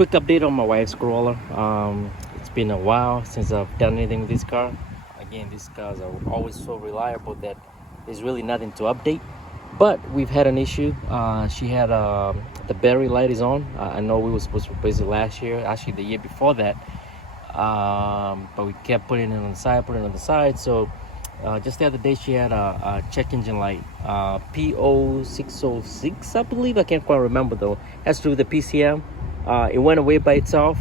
quick update on my wife's Corolla. It's been a while since I've done anything with this car. Again, these cars are always so reliable that there's really nothing to update. But we've had an issue. She had the battery light is on. I know we were supposed to replace it last year, actually the year before that. But we kept putting it on the side. So just the other day, she had a check engine light, PO606, I believe. I can't quite remember though. Has to do with the PCM. It went away by itself,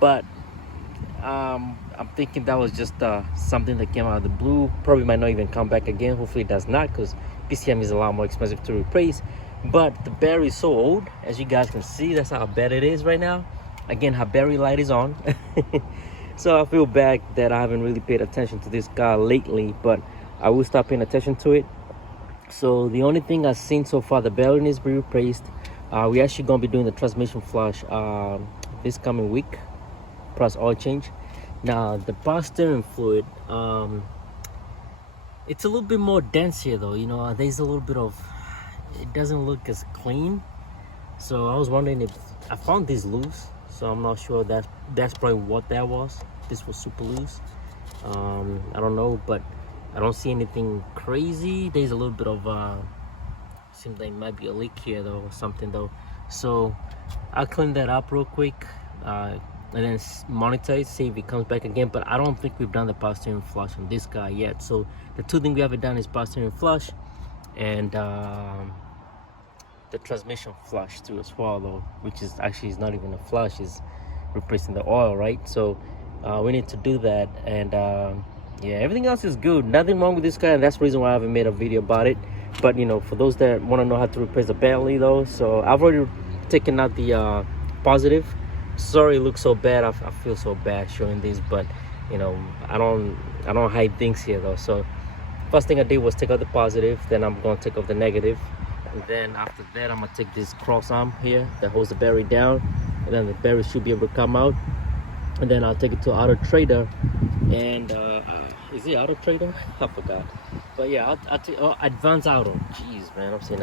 but I'm thinking that was just something that came out of the blue. Probably might not even come back again. Hopefully it does not, because PCM is a lot more expensive to replace. But the battery is so old, as you guys can see. That's how bad it is right now. Again, her battery light is on. So I feel bad that I haven't really paid attention to this car lately, but I will start paying attention to it. So the only thing I've seen so far, the battery needs to be replaced. We're actually going to be doing the transmission flush this coming week, plus oil change. Now the power steering fluid, it's a little bit more dense here though. You know, there's a little bit of, it doesn't look as clean. So I was wondering if I found this loose, so I'm not sure that that's probably what that was. This was super loose. I don't know, but I don't see anything crazy. There's a little bit of seems like it might be a leak here though, or something though. So I'll clean that up real quick and then monitor it, see if it comes back again. But I don't think we've done the power steering flush on this guy yet. So the two things we haven't done is power steering flush and the transmission flush too as well though, which is actually is not even a flush, is replacing the oil, right? So we need to do that. And yeah, everything else is good, nothing wrong with this guy, and that's the reason why I haven't made a video about it. But you know, for those that want to know how to replace the battery though, so I've already taken out the positive. Sorry it looks so bad. I feel so bad showing this, but you know, I don't hide things here though. So first thing I did was take out the positive, then I'm going to take off the negative. And then after that, I'm gonna take this cross arm here that holds the battery down, and then the battery should be able to come out. And then I'll take it to Auto Trader, and is it Auto Trader? I forgot. But yeah, I'll take Advanced Auto. Jeez, man, I'm saying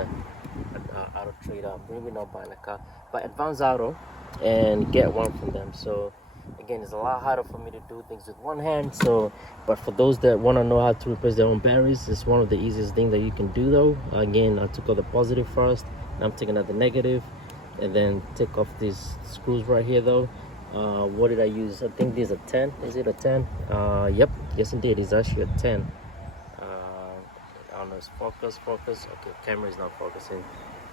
Auto Trader. I'm really not buying a car, but Advanced Auto, and get one from them. So again, it's a lot harder for me to do things with one hand. So, but for those that want to know how to replace their own batteries, it's one of the easiest things that you can do though. Again, I took out the positive first, and I'm taking out the negative, and then take off these screws right here though. What did I use? I think this is a 10. Is it a 10? Yep, yes indeed, it's actually a 10. I don't know, it's focus. Okay, camera is not focusing,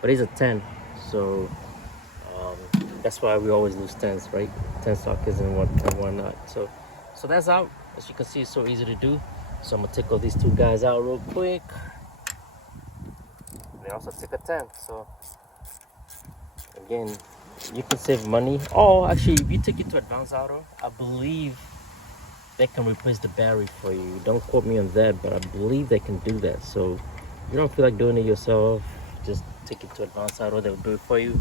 but it's a 10. So that's why we always lose 10s, right? 10 sockets and whatnot. So that's out. As you can see, it's so easy to do. So I'm gonna take all these two guys out real quick. They also take a 10. So again, you can save money. Oh, actually, if you take it to Advanced Auto, I believe they can replace the battery for you. Don't quote me on that, but I believe they can do that. So if you don't feel like doing it yourself, just take it to Advanced Auto. They'll do it for you.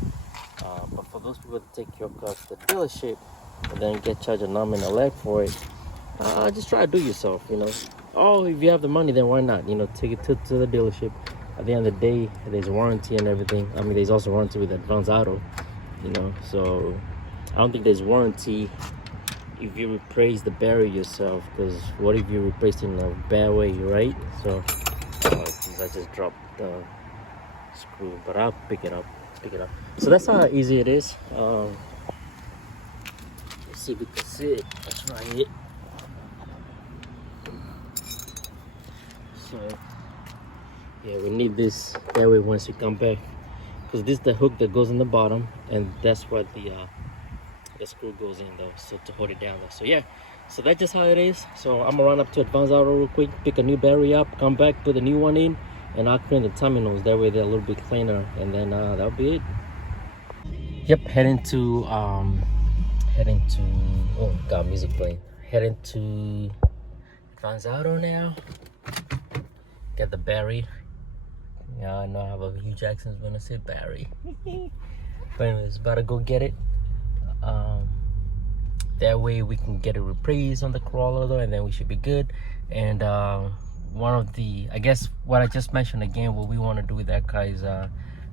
But for those people that take your car to the dealership and then get charged an arm and a leg for it, just try to do it yourself, you know. Oh, if you have the money, then why not? You know, take it to the dealership. At the end of the day, there's warranty and everything. I mean, there's also warranty with Advanced Auto, you know. So I don't think there's warranty if you replace the battery yourself, because what if you replace it in a bad way, right? So geez, I just dropped the screw, but I'll pick it up. So that's how easy it is. Let's see if we can see it. That's right. So yeah, we need this that way once you come back, because this is the hook that goes in the bottom, and that's what the screw goes in though, so to hold it down though. So yeah, so that's just how it is. So I'm gonna run up to Advanced Auto real quick, pick a new battery up, come back, put a new one in, and I'll clean the terminals. That way they're a little bit cleaner, and then that'll be it. Yep, heading to oh god, music playing. Heading to Advanced Auto now. Get the battery. Yeah, I know I have a huge accent when I say battery. But anyways, about to go get it. That way we can get a reprise on the Corolla though, and then we should be good. And one of the, I guess what I just mentioned again, what we want to do with that car is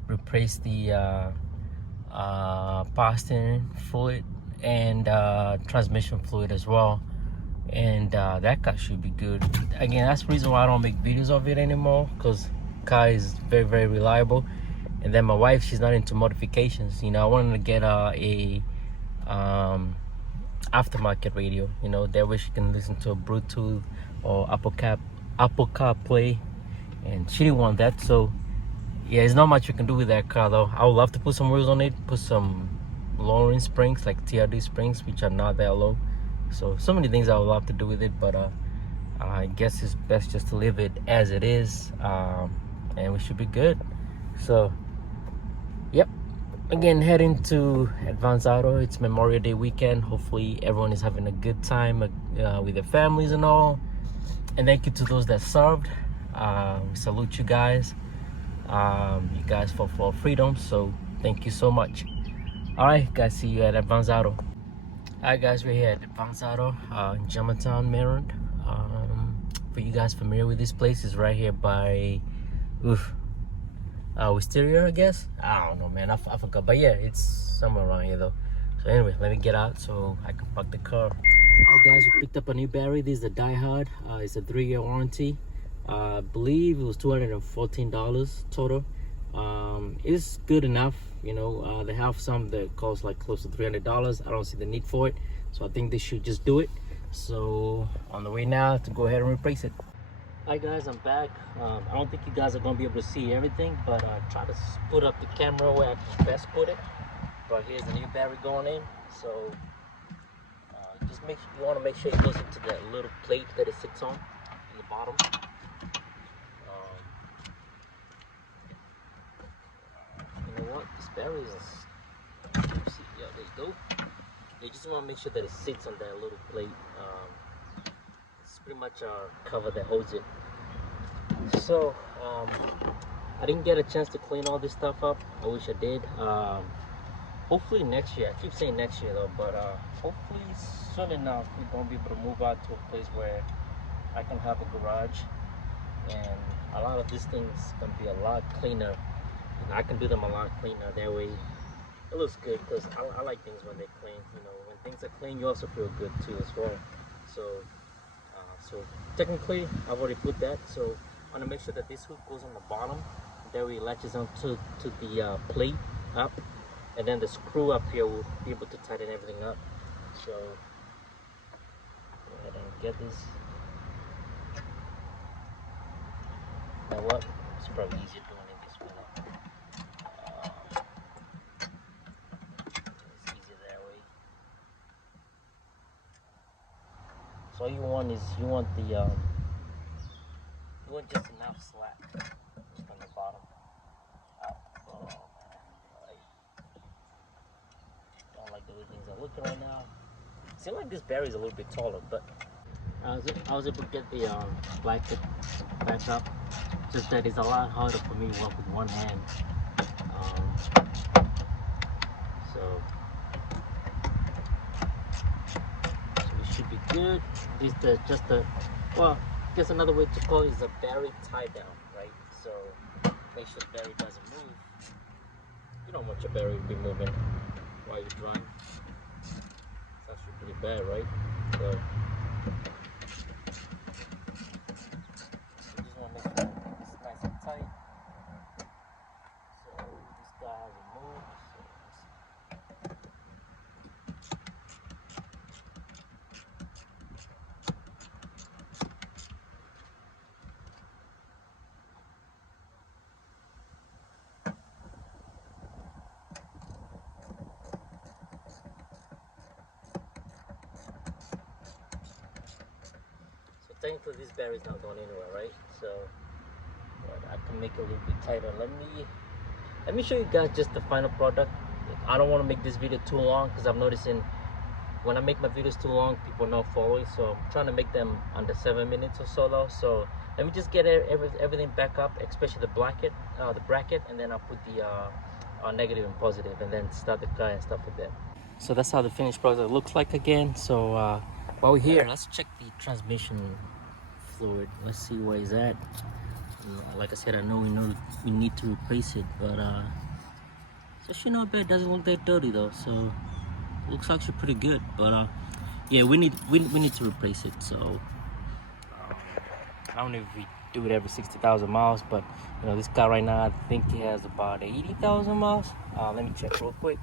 replace the piston fluid, and transmission fluid as well. And that car should be good. Again, that's the reason why I don't make videos of it anymore, because car is very, very reliable. And then my wife, she's not into modifications. I wanted to get a aftermarket radio, that way she can listen to a Bluetooth or Apple CarPlay, and she didn't want that. So yeah, there's not much you can do with that car though. I would love to put some wheels on it, put some lowering springs like TRD springs, which are not that low. So many things I would love to do with it, but I guess it's best just to leave it as it is, and we should be good. So yep, again, heading to Advance Auto. It's Memorial Day weekend. Hopefully everyone is having a good time with their families and all. And thank you to those that served. We salute you guys. You guys fought for freedom, so thank you so much. All right, guys, see you at Advance Auto. All right, guys, we're here at Advance Auto in Germantown, Maryland. For you guys familiar with this place, is right here by Wisteria, I guess. I don't know, man. I forgot, but yeah, it's somewhere around here though. So anyway, let me get out so I can park the car. Alright, guys, we picked up a new battery. This is the Die Hard. It's a 3-year warranty. I believe it was $214 total. It's good enough. They have some that cost like close to $300. I don't see the need for it, so I think they should just do it. So on the way now to go ahead and replace it. Hi guys, I'm back. I don't think you guys are gonna be able to see everything, but try to put up the camera where I can best put it. But here's the new battery going in. So just you want to make sure it goes into that little plate that it sits on the bottom. You know what? This battery is. See, yeah, there you go. You just want to make sure that it sits on that little plate. It's pretty much a cover that holds it. So I didn't get a chance to clean all this stuff up. I wish I did. Hopefully next year. I keep saying next year though, but hopefully soon enough we're gonna be able to move out to a place where I can have a garage, and a lot of these things can be a lot cleaner, and I can do them a lot cleaner. That way it looks good, because I like things when they're clean. When things are clean, you also feel good too as well. So technically I've already put that, so I want to make sure that this hook goes on the bottom. That way it latches onto the plate up, and then the screw up here will be able to tighten everything up. So go ahead and get this. Now what? It's probably easier doing it this way. It's easier that way. So all you want is you want just enough slack just on the bottom. Don't like the way things are looking right now. Seems like this battery is a little bit taller, but I was able to get the bracket back up. Just that it's a lot harder for me to work with one hand. So it should be good. This well, I guess another way to call it is a battery tie down, right? So make sure the battery doesn't move. You don't want your battery to be moving while you're driving. It's actually pretty bad, right? So you just want to make sure it's nice and tight. So this guy hasn't moved. Technically this battery is not going anywhere, right? So but I can make it a little bit tighter. Let me show you guys just the final product. I don't want to make this video too long, because I'm noticing when I make my videos too long, people are not following. So I'm trying to make them under 7 minutes or so though. So let me just get everything back up, especially the bracket, and then I'll put the negative and positive, and then start the car and stuff like that. So that's how the finished product looks like again. So while we're here, let's check the transmission fluid. Let's see where it's at. Like I said, I know we need to replace it, but actually not bad. Doesn't look that dirty though, so looks actually pretty good. But yeah, we need to replace it. So I don't know if we do it every 60,000 miles, but you know, this car right now, I think it has about 80,000 miles. Let me check real quick.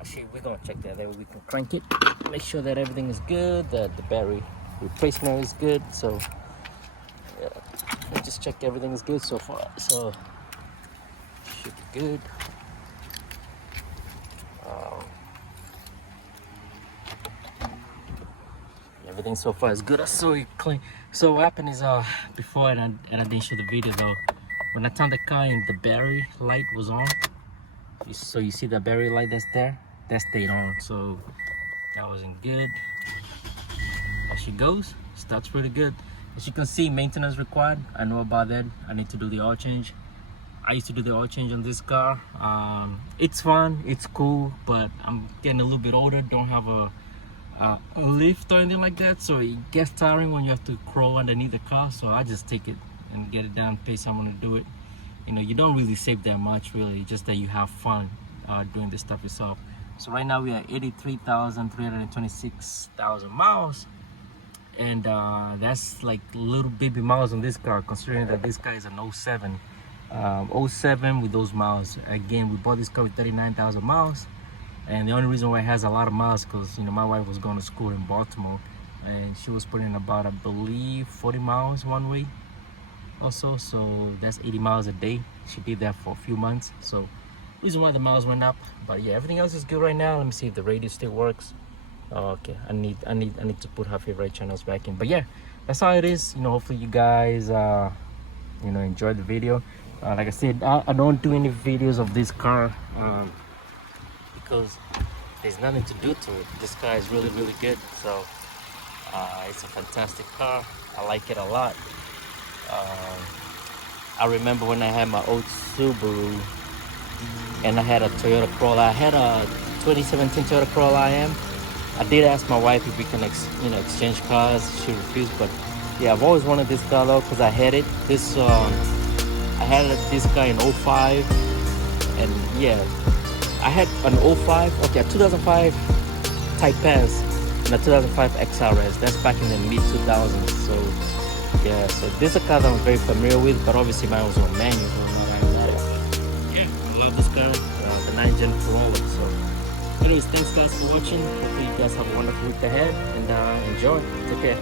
Actually, we're gonna check that. That way we can crank it, make sure that everything is good, that the battery replacement is good. So yeah, let's just check everything is good so far. So should be good. Everything so far is good. I saw it clean. So what happened is before, and I didn't show the video though, when I turned the car and the battery light was on, so you see the battery light that's there, that stayed on. So that wasn't good. As she goes, starts pretty good. As you can see, maintenance required. I know about that. I need to do the oil change. I used to do the oil change on this car. It's fun, it's cool, but I'm getting a little bit older, don't have a lift or anything like that, so it gets tiring when you have to crawl underneath the car. So I just take it and get it down, pay someone to do it. You know, you don't really save that much, really, just that you have fun doing this stuff yourself. So right now we are 83,326,000 miles, and that's like little baby miles on this car, considering that this car is an 07. 07 with those miles. Again, we bought this car with 39,000 miles, and the only reason why it has a lot of miles because, you know, my wife was going to school in Baltimore, and she was putting about, I believe, 40 miles one way also. So that's 80 miles a day. She did that for a few months, so reason why the miles went up. But yeah, everything else is good right now. Let me see if the radio still works. Oh, okay, I need to put her favorite channels back in. But yeah, that's how it is. You know, hopefully you guys you know, enjoy the video. Like I said, I don't do any videos of this car because there's nothing to do to it. This car is really good. So it's a fantastic car. I like it a lot. I remember when I had my old Subaru and I had a Toyota Corolla. I had a 2017 Toyota Corolla IM. I did ask my wife if we can exchange cars. She refused, but yeah, I've always wanted this car though, because I had it. I had this car in 05, and yeah, I had an 05, okay, a 2005 Type S and a 2005 XRS. That's back in the mid 2000s. So yeah, so this is a car that I'm very familiar with, but obviously mine was on manual. Yeah, I love this car, the 9th gen Corolla. So anyways, thanks guys for watching. Hopefully you guys have a wonderful week ahead, and enjoy. Take care.